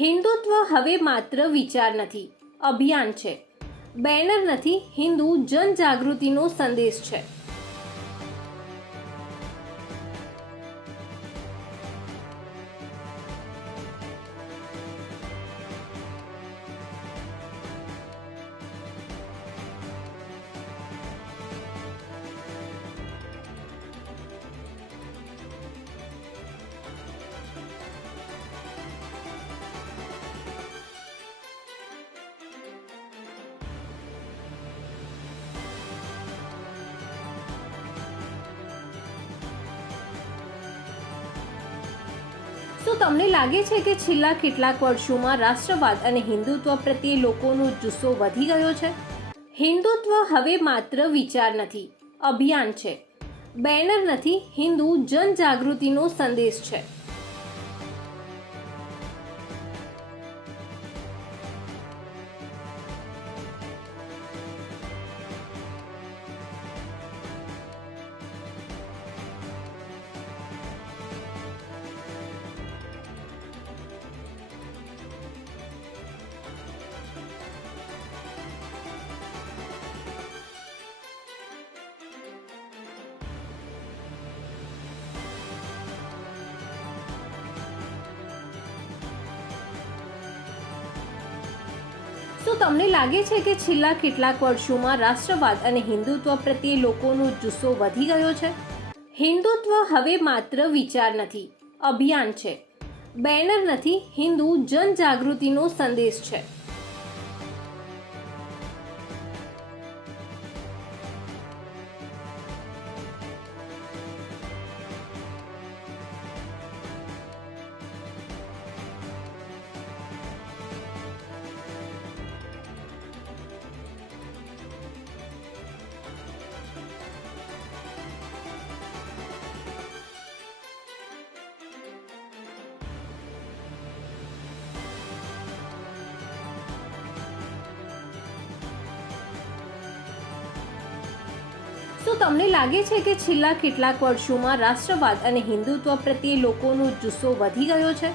હિન્દુત્વ હવે માત્ર વિચાર નથી, અભિયાન છે. બેનર નથી, હિન્દુ જનજાગૃતિનો સંદેશ છે. શું તમને લાગે છે કે છેલ્લા કેટલાક વર્ષોમાં રાષ્ટ્રવાદ અને હિન્દુત્વ પ્રત્યે લોકોનો જુસ્સો વધી ગયો છે? હિન્દુત્વ હવે માત્ર વિચાર નથી, અભિયાન છે. બેનર નથી, હિન્દુ જનજાગૃતિનો સંદેશ છે. શું તમને લાગે છે કે છેલ્લા કેટલાક વર્ષોમાં રાષ્ટ્રવાદ અને હિન્દુત્વ પ્રત્યે લોકોનો જુસ્સો વધી ગયો છે? હિન્દુત્વ હવે માત્ર વિચાર નથી, અભિયાન છે. બેનર નથી, હિન્દુ જનજાગૃતિનો સંદેશ છે. શું તમને લાગે છે કે છેલ્લા કેટલાક વર્ષોમાં રાષ્ટ્રવાદ અને હિન્દુત્વ પ્રત્યે લોકોનો જુસ્સો વધી ગયો છે?